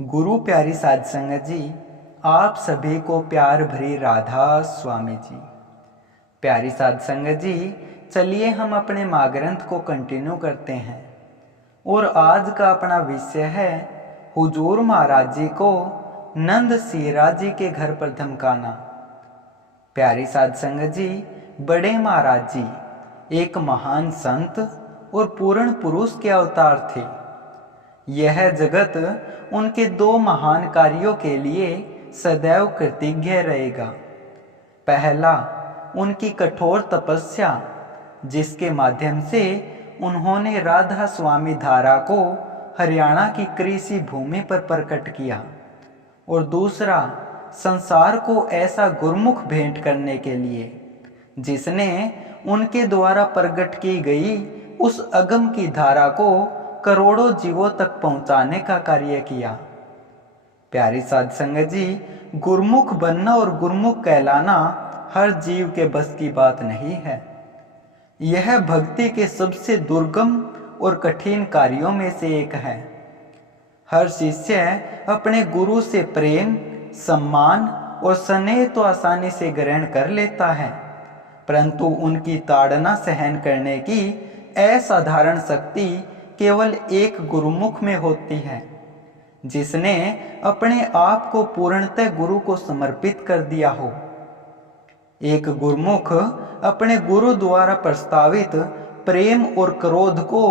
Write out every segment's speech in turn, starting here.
गुरु प्यारी साध संगत जी, आप सभी को प्यार भरी राधा स्वामी जी। प्यारी साध संगत जी, चलिए हम अपने माँ ग्रंथ को कंटिन्यू करते हैं और आज का अपना विषय है हुजूर महाराज जी को नंद सीरा जी के घर पर धमकाना। प्यारी साध संगत जी, बड़े महाराज जी एक महान संत और पूर्ण पुरुष के अवतार थे। यह जगत उनके दो महान कार्यों के लिए सदैव कृतज्ञ रहेगा। पहला, उनकी कठोर तपस्या, जिसके माध्यम से उन्होंने राधा स्वामी धारा को हरियाणा की कृषि भूमि पर प्रकट किया, और दूसरा, संसार को ऐसा गुरमुख भेंट करने के लिए जिसने उनके द्वारा प्रकट की गई उस अगम की धारा को करोड़ों जीवों तक पहुंचाने का कार्य किया। प्यारी साध संगत जी, गुरमुख बनना और गुरमुख कहलाना हर जीव के बस की बात नहीं है। यह भक्ति के सबसे दुर्गम और कठिन कार्यों में से एक है। हर शिष्य अपने गुरु से प्रेम, सम्मान और स्नेह तो आसानी से ग्रहण कर लेता है, परंतु उनकी ताड़ना सहन करने की असाधारण शक्ति केवल एक गुरुमुख में होती है, जिसने अपने आप को पूर्णतः गुरु को समर्पित कर दिया हो। एक गुरुमुख अपने गुरु द्वारा प्रस्तावित प्रेम और क्रोध को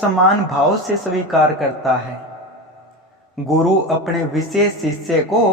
समान भाव से स्वीकार करता है। गुरु अपने विशेष शिष्य को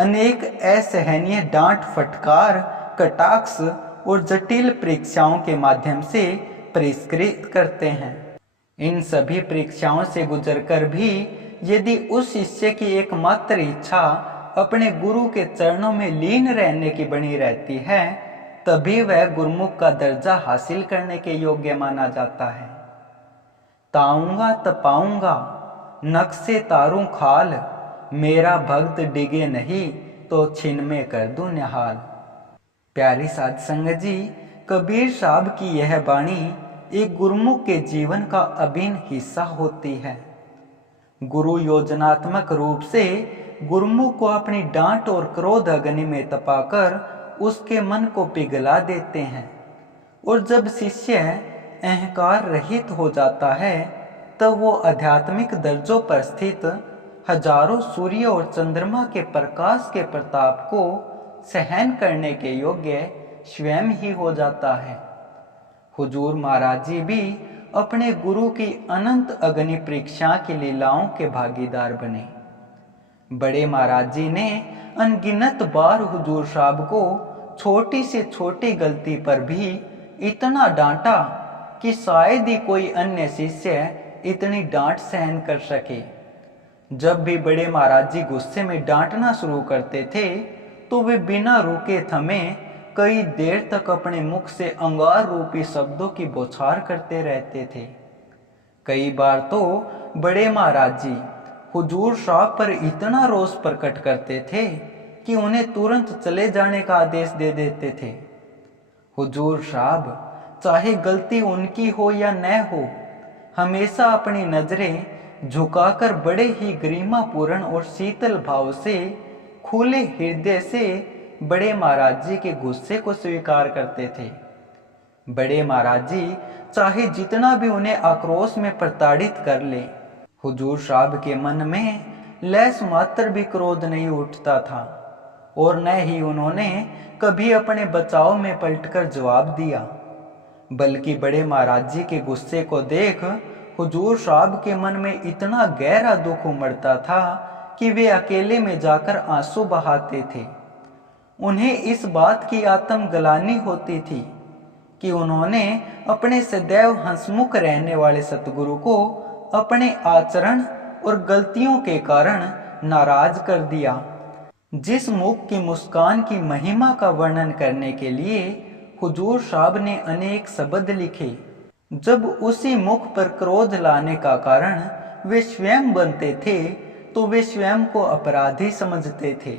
अनेक असहनीय डांट, फटकार, कटाक्ष और जटिल परीक्षाओं के माध्यम से परिष्कृत करते हैं। इन सभी परीक्षाओं से गुजरकर भी यदि उस शिष्य की एकमात्र इच्छा अपने गुरु के चरणों में लीन रहने की बनी रहती है, तभी वह गुरुमुख का दर्जा हासिल करने के योग्य माना जाता है। ताऊंगा तपाऊंगा, नक्शे तारूं खाल, मेरा भक्त डिगे नहीं तो छिन में कर दूं निहाल। प्यारी साध संगत जी, कबीर साहब की यह वाणी एक गुरुमुख के जीवन का अभिन्न हिस्सा होती है। गुरु योजनात्मक रूप से गुरुमुख को अपनी डांट और क्रोध अग्नि में तपाकर उसके मन को पिघला देते हैं, और जब शिष्य अहंकार रहित हो जाता है, तब वो आध्यात्मिक दर्जों पर स्थित हजारों सूर्य और चंद्रमा के प्रकाश के प्रताप को सहन करने के योग्य स्वयं ही हो जाता है। हुजूर महाराज जी भी अपने गुरु की अनंत अग्नि परीक्षा की लीलाओं के भागीदार बने। बड़े महाराज जी ने अनगिनत बार हुजूर साहब को छोटी से छोटी गलती पर भी इतना डांटा कि शायद ही कोई अन्य शिष्य इतनी डांट सहन कर सके। जब भी बड़े महाराज जी गुस्से में डांटना शुरू करते थे, तो वे बिना रुके थमे कई देर तक अपने मुख से अंगार रूपी शब्दों की बौछार करते रहते थे। कई बार तो बड़े महाराज जी हुजूर साहब पर इतना रोष प्रकट करते थे कि उन्हें तुरंत चले जाने का आदेश दे देते थे। हुजूर साहब, चाहे गलती उनकी हो या न हो, हमेशा अपनी नजरें झुकाकर बड़े ही गरिमापूर्ण और शीतल भाव से, खुले हृदय से बड़े महाराज जी के गुस्से को स्वीकार करते थे। बड़े महाराज जी चाहे जितना भी उन्हें आक्रोश में प्रताड़ित कर ले, हुजूर साहब के मन में लैस मात्र भी क्रोध नहीं उठता था, और न ही उन्होंने कभी अपने बचाव में पलटकर जवाब दिया, बल्कि बड़े महाराज जी के गुस्से को देख हुजूर साहब के मन में इतना गहरा दुख उमड़ता था कि वे अकेले में जाकर आंसू बहाते थे। उन्हें इस बात की आत्मग्लानि होती थी कि उन्होंने अपने सदैव हंसमुख रहने वाले सतगुरु को अपने आचरण और गलतियों के कारण नाराज कर दिया। जिस मुख की मुस्कान की महिमा का वर्णन करने के लिए हुजूर साहब ने अनेक शब्द लिखे, जब उसी मुख पर क्रोध लाने का कारण वे स्वयं बनते थे, तो वे स्वयं को अपराधी समझते थे।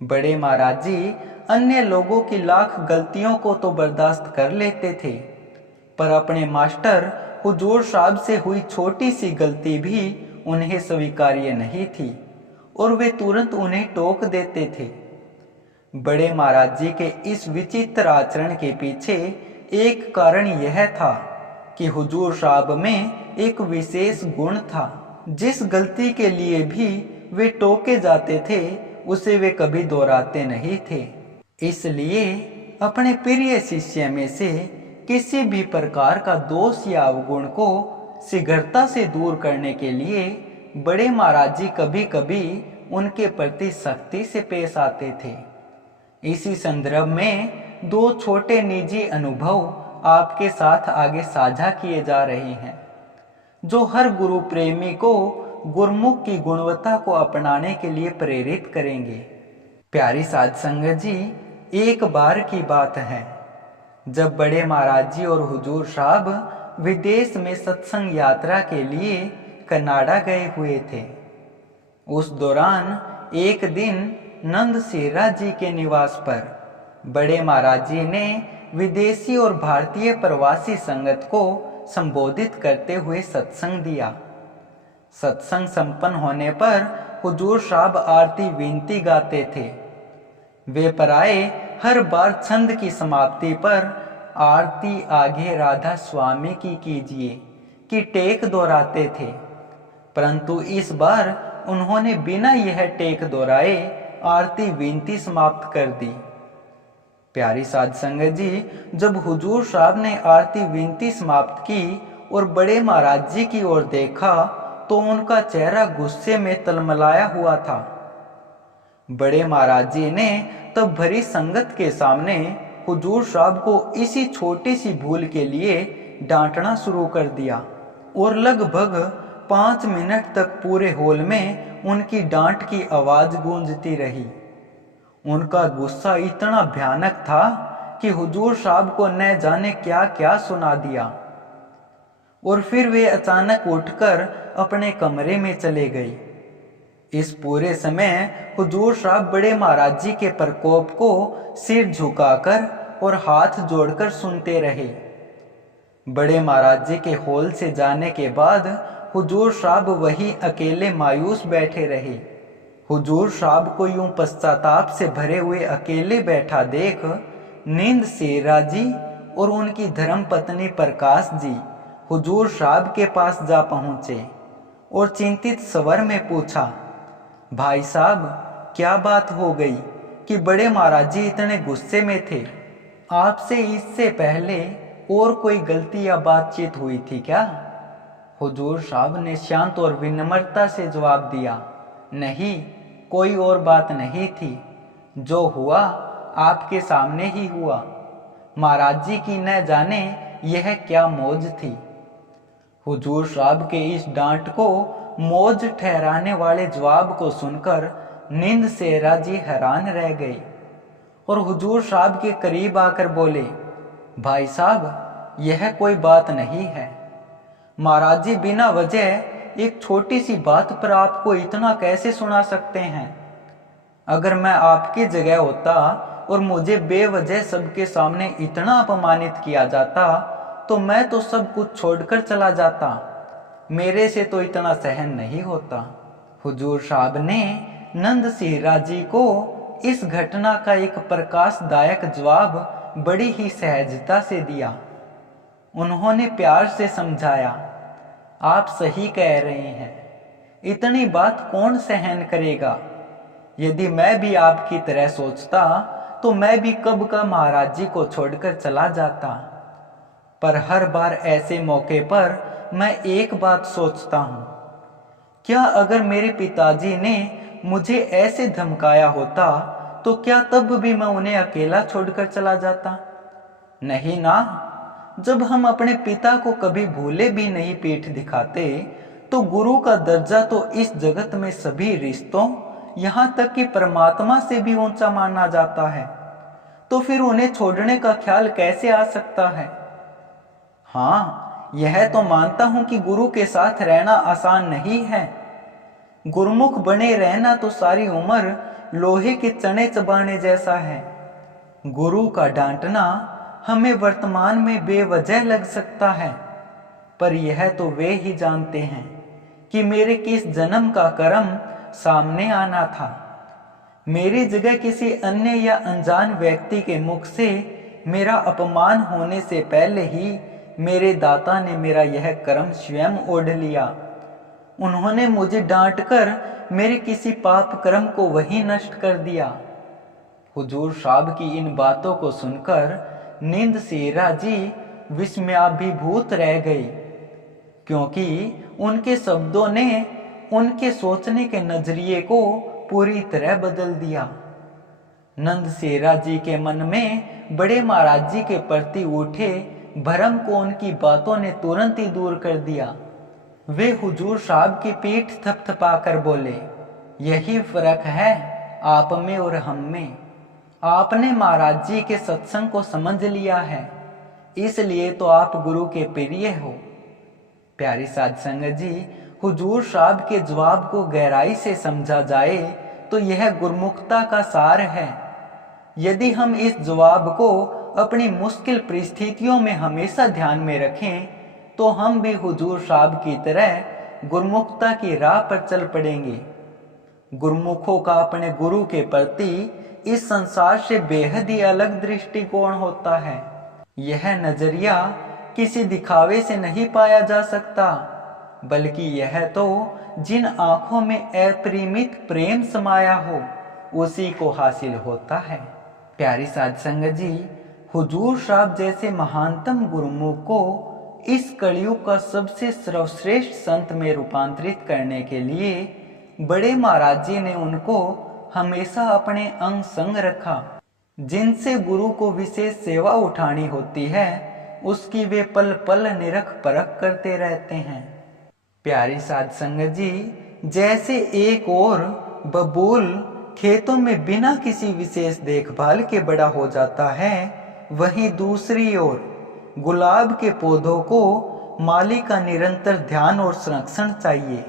बड़े महाराज जी अन्य लोगों की लाख गलतियों को तो बर्दाश्त कर लेते थे, पर अपने मास्टर हुजूर साहब से हुई छोटी सी गलती भी उन्हें स्वीकार्य नहीं थी, और वे तुरंत उन्हें टोक देते थे। बड़े महाराज जी के इस विचित्र आचरण के पीछे एक कारण यह था कि हुजूर साहब में एक विशेष गुण था। जिस गलती के लिए भी वे टोके जाते थे उसे वे कभी दोहराते नहीं थे। इसलिए अपने प्रिय शिष्य में से किसी भी प्रकार का दोष या अवगुण को शीघ्रता से दूर करने के लिए बड़े महाराज जी कभी कभी उनके प्रति सख्ती से पेश आते थे। इसी संदर्भ में दो छोटे निजी अनुभव आपके साथ आगे साझा किए जा रहे हैं, जो हर गुरु प्रेमी को गुरुमुख की गुणवत्ता को अपनाने के लिए प्रेरित करेंगे। प्यारी साध संगत जी, एक बार की बात है जब बड़े महाराज जी और हुजूर साहब विदेश में सत्संग यात्रा के लिए कनाडा गए हुए थे। उस दौरान एक दिन नंद सेरा जी के निवास पर बड़े महाराज जी ने विदेशी और भारतीय प्रवासी संगत को संबोधित करते हुए सत्संग दिया। सत्संग संपन्न होने पर हुजूर साहब आरती विनती गाते थे। वे पराए हर बार छंद की समाप्ति पर आरती आगे राधा स्वामी की कीजिए कि टेक दोहराते थे, परंतु इस बार उन्होंने बिना यह टेक दोहराए आरती विनती समाप्त कर दी। प्यारी साध संगत जी, जब हुजूर साहब ने आरती विनती समाप्त की और बड़े महाराज जी की ओर देखा तो उनका चेहरा गुस्से में तलमलाया हुआ था। बड़े महाराज जी ने तब भरी संगत के सामने हुजूर साहब को इसी छोटी सी भूल के लिए डांटना शुरू कर दिया और लगभग 5 मिनट तक पूरे हॉल में उनकी डांट की आवाज गूंजती रही। उनका गुस्सा इतना भयानक था कि हुजूर साहब को न जाने क्या क्या सुना दिया और फिर वे अचानक उठकर अपने कमरे में चले गए। इस पूरे समय हुजूर साहब बड़े महाराज जी के प्रकोप को सिर झुकाकर और हाथ जोड़कर सुनते रहे। बड़े महाराज जी के हॉल से जाने के बाद हुजूर साहब वही अकेले मायूस बैठे रहे। हुजूर साहब को यूं पश्चाताप से भरे हुए अकेले बैठा देख नींद सेरा जी और उनकी धर्म पत्नी प्रकाश जी हुजूर साहब के पास जा पहुंचे और चिंतित स्वर में पूछा, भाई साहब क्या बात हो गई कि बड़े महाराज जी इतने गुस्से में थे? आपसे इससे पहले और कोई गलती या बातचीत हुई थी क्या? हुजूर साहब ने शांत और विनम्रता से जवाब दिया, नहीं, कोई और बात नहीं थी। जो हुआ आपके सामने ही हुआ। महाराज जी की न जाने यह क्या मौज थी। हुजूर साहब के इस डांट को मौज ठहराने वाले जवाब को सुनकर नींद सेरा जी हैरान रह गए और हुजूर साहब के करीब आकर बोले, भाई साहब यह कोई बात नहीं है। महाराज जी बिना वजह एक छोटी सी बात पर आपको इतना कैसे सुना सकते हैं? अगर मैं आपकी जगह होता और मुझे बेवजह सबके सामने इतना अपमानित किया जाता तो मैं तो सब कुछ छोड़कर चला जाता। मेरे से तो इतना सहन नहीं होता। हुजूर साहब ने नंद सेरा जी को इस घटना का एक प्रकाशदायक जवाब बड़ी ही सहजता से दिया। उन्होंने प्यार से समझाया, आप सही कह रहे हैं, इतनी बात कौन सहन करेगा। यदि मैं भी आपकी तरह सोचता तो मैं भी कब का महाराज जी को छोड़कर चला जाता। पर हर बार ऐसे मौके पर मैं एक बात सोचता हूँ, क्या अगर मेरे पिताजी ने मुझे ऐसे धमकाया होता तो क्या तब भी मैं उन्हें अकेला छोड़कर चला जाता? नहीं ना। जब हम अपने पिता को कभी भूले भी नहीं पीठ दिखाते तो गुरु का दर्जा तो इस जगत में सभी रिश्तों यहाँ तक कि परमात्मा से भी ऊंचा माना जाता है, तो फिर उन्हें छोड़ने का ख्याल कैसे आ सकता है? हाँ, यह तो मानता हूं कि गुरु के साथ रहना आसान नहीं है। गुरुमुख बने रहना तो सारी उम्र लोहे के चने चबाने जैसा है। गुरु का डांटना हमें वर्तमान में बेवजह लग सकता है, पर यह तो वे ही जानते हैं कि मेरे किस जन्म का कर्म सामने आना था। मेरी जगह किसी अन्य या अनजान व्यक्ति के मुख से मेरा अपमान होने से पहले ही मेरे दाता ने मेरा यह कर्म स्वयं ओढ़ लिया। उन्होंने मुझे डांटकर मेरे किसी पाप कर्म को वही नष्ट कर दिया। हुजूर साहब की इन बातों को सुनकर नींद सेरा जी विस्मयाभिभूत रह गई, क्योंकि उनके शब्दों ने उनके सोचने के नजरिए को पूरी तरह बदल दिया। नंद सेरा जी के मन में बड़े महाराज जी के प्रति उठे भरम को उनकी बातों ने तुरंत ही दूर कर दिया। वे हुजूर साहब की पीठ थपथपाकर बोले, यही फर्क है आप में और हम में। आपने महाराज जी के सत्संग को समझ लिया है, इसलिए तो आप गुरु के प्रिय हो। प्यारी साध संगत जी, हुजूर साहब के जवाब को गहराई से समझा जाए तो यह गुरमुखता का सार है। यदि हम इस जवाब को अपनी मुश्किल परिस्थितियों में हमेशा ध्यान में रखें तो हम भी हुजूर साहब की तरह गुरमुखता की राह पर चल पड़ेंगे। गुरमुखों का अपने गुरु के प्रति इस संसार से बेहद ही अलग दृष्टिकोण होता है। यह नजरिया किसी दिखावे से नहीं पाया जा सकता, बल्कि यह तो जिन आंखों में अपरिमित प्रेम समाया हो उसी को हासिल होता है। प्यारी साध संगत जी, हुजूर साहब जैसे महानतम गुरुमुख को इस कलयुग का सबसे सर्वश्रेष्ठ संत में रूपांतरित करने के लिए बड़े महाराज जी ने उनको हमेशा अपने अंग संग रखा। जिनसे गुरु को विशेष सेवा उठानी होती है उसकी वे पल पल निरख परख करते रहते हैं। प्यारी साध संगत जी, जैसे एक और बबूल खेतों में बिना किसी विशेष देखभाल के बड़ा हो जाता है, वहीं दूसरी ओर गुलाब के पौधों को माली का निरंतर ध्यान और संरक्षण चाहिए।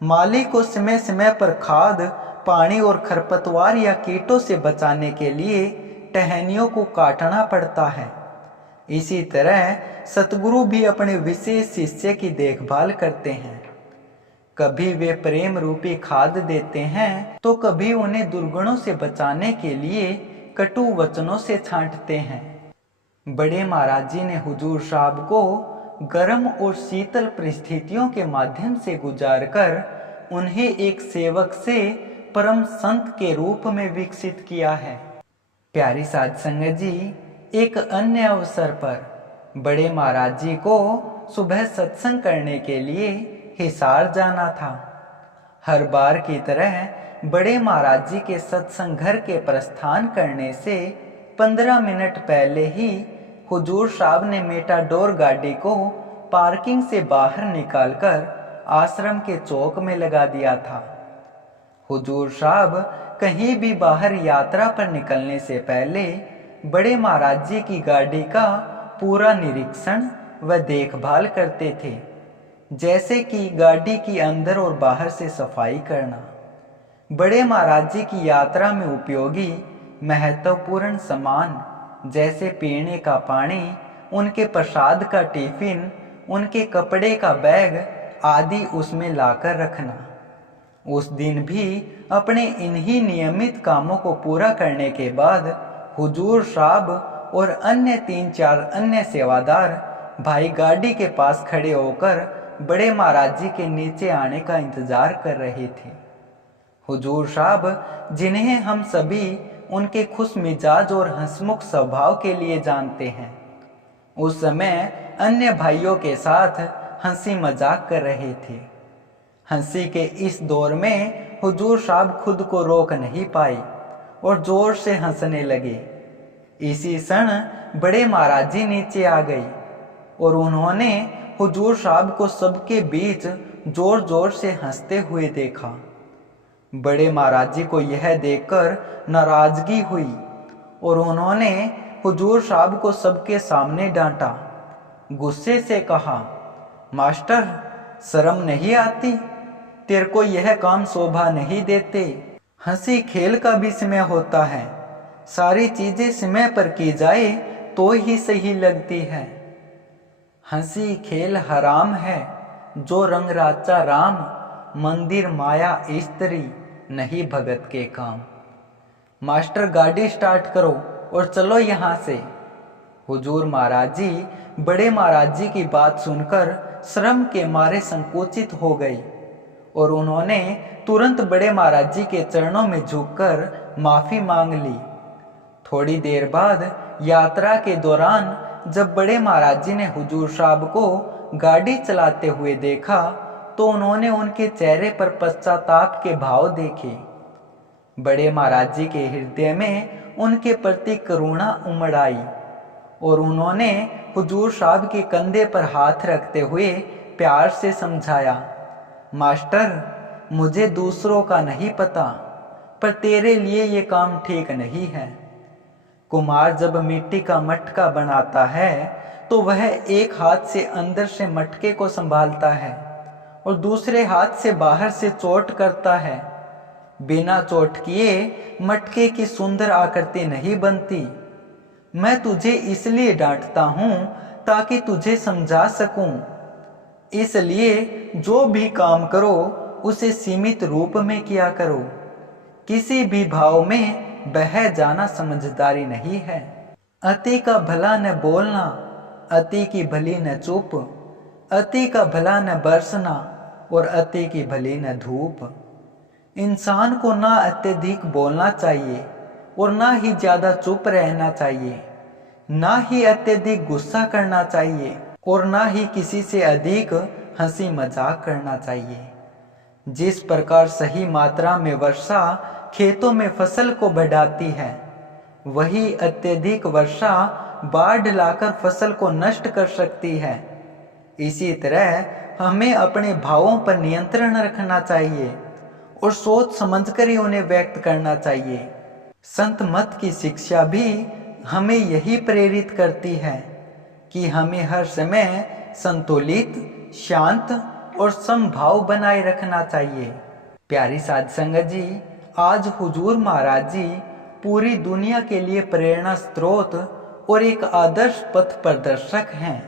माली को समय समय पर खाद, पानी और खरपतवार या कीटों से बचाने के लिए टहनियों को काटना पड़ता है। इसी तरह सतगुरु भी अपने विशेष शिष्य की देखभाल करते हैं। कभी वे प्रेम रूपी खाद देते हैं तो कभी उन्हें दुर्गुणों से बचाने के लिए कटु वचनों से छांटते हैं। बड़े महाराज जी ने हुजूर साहब को गर्म और शीतल परिस्थितियों के माध्यम से गुजारकर उन्हें एक सेवक से परम संत के रूप में विकसित किया है। प्यारी साध संगत जी, एक अन्य अवसर पर बड़े महाराज जी को सुबह सत्संग करने के लिए हिसार जाना था। हर बार की तरह बड़े महाराज जी के सत्संग घर के प्रस्थान करने से 15 मिनट पहले ही हुजूर साहब ने मेटाडोर गाड़ी को पार्किंग से बाहर निकालकर आश्रम के चौक में लगा दिया था। हुजूर साहब कहीं भी बाहर यात्रा पर निकलने से पहले बड़े महाराज जी की गाड़ी का पूरा निरीक्षण व देखभाल करते थे, जैसे कि गाड़ी की अंदर और बाहर से सफाई करना। बड़े महाराज जी की यात्रा में उपयोगी महत्वपूर्ण सामान जैसे पीने का पानी, उनके प्रसाद का टिफिन, उनके कपड़े का बैग आदि उसमें लाकर रखना। उस दिन भी अपने इन्हीं नियमित कामों को पूरा करने के बाद हुजूर साहब और अन्य 3-4 अन्य सेवादार भाई गाड़ी के पास खड़े होकर बड़े महाराज जी के नीचे आने का इंतजार कर रहे थे। हुजूर साहब, जिन्हें हम सभी उनके खुश मिजाज और हंसमुख स्वभाव के लिए जानते हैं, उस समय अन्य भाइयों के साथ हंसी मजाक कर रहे थे। हंसी के इस दौर में हुजूर साहब खुद को रोक नहीं पाए और जोर से हंसने लगे। इसी क्षण बड़े महाराज जी नीचे आ गए और उन्होंने हुजूर साहब को सबके बीच जोर जोर से हंसते हुए देखा। बड़े महाराज जी को यह देखकर नाराजगी हुई और उन्होंने हुजूर साहब को सबके सामने डांटा। गुस्से से कहा, मास्टर, शर्म नहीं आती? तेरे को यह काम शोभा नहीं देते। हंसी खेल का भी समय होता है, सारी चीजें समय पर की जाए तो ही सही लगती है। हंसी खेल हराम है, जो रंग राचा राम, मंदिर माया स्त्री नहीं भगत के काम। मास्टर गाड़ी स्टार्ट करो और चलो यहाँ से। हुजूर महाराज जी बड़े महाराज जी की बात सुनकर शर्म के मारे संकोचित हो गई और उन्होंने तुरंत बड़े महाराज जी के चरणों में झुककर माफी मांग ली। थोड़ी देर बाद यात्रा के दौरान जब बड़े महाराज जी ने हुजूर साहब को गाड़ी चलाते हुए देखा तो उन्होंने उनके चेहरे पर पश्चाताप के भाव देखे। बड़े महाराज जी के हृदय में उनके प्रति करुणा उमड़ आई और उन्होंने हुजूर साहब के कंधे पर हाथ रखते हुए प्यार से समझाया, मास्टर मुझे दूसरों का नहीं पता, पर तेरे लिए ये काम ठीक नहीं है। कुम्हार जब मिट्टी का मटका बनाता है तो वह एक हाथ से अंदर से मटके को संभालता है और दूसरे हाथ से बाहर से चोट करता है। बिना चोट किए मटके की सुंदर आकृति नहीं बनती। मैं तुझे इसलिए डांटता हूं ताकि तुझे समझा सकूं। इसलिए जो भी काम करो उसे सीमित रूप में किया करो। किसी भी भाव में बह जाना समझदारी नहीं है। अति का भला न बोलना, अति की भली न चुप, अति का भला न बरसना और अति की भली न धूप। इंसान को ना अत्यधिक बोलना चाहिए और ना ही ज्यादा चुप रहना चाहिए, ना ही अत्यधिक गुस्सा करना चाहिए और ना ही किसी से अधिक हंसी मजाक करना चाहिए। जिस प्रकार सही मात्रा में वर्षा खेतों में फसल को बढ़ाती है, वही अत्यधिक वर्षा बाढ़ लाकर फसल को नष्ट कर सकती है। इसी तरह हमें अपने भावों पर नियंत्रण रखना चाहिए और सोच समझकर ही उन्हें व्यक्त करना चाहिए। संत मत की शिक्षा भी हमें यही प्रेरित करती है कि हमें हर समय संतुलित, शांत और समभाव बनाए रखना चाहिए। प्यारी साध संगत जी, आज हुजूर महाराज जी पूरी दुनिया के लिए प्रेरणा स्रोत और एक आदर्श पथ प्रदर्शक हैं।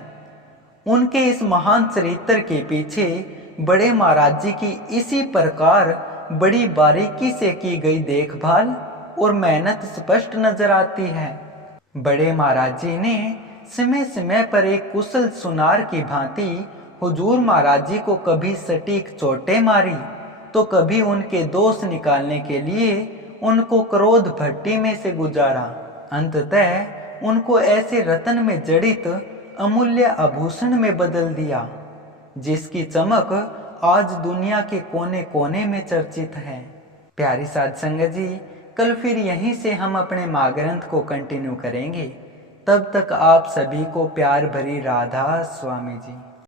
उनके इस महान चरित्र के पीछे बड़े महाराज जी की इसी प्रकार बड़ी बारीकी से की गई देखभाल और मेहनत स्पष्ट नजर आती है। बड़े महाराज जी ने समय समय पर एक कुशल सुनार की भांति हुजूर महाराज जी को कभी सटीक चोटें मारी तो कभी उनके दोष निकालने के लिए उनको क्रोध भट्टी में से गुजारा। अंततः उनको ऐसे रत्न में जड़ित अमूल्य आभूषण में बदल दिया जिसकी चमक आज दुनिया के कोने कोने में चर्चित है। प्यारी साध संगत जी, कल फिर यहीं से हम अपने माँ ग्रंथ को कंटिन्यू करेंगे। तब तक आप सभी को प्यार भरी राधा स्वामी जी।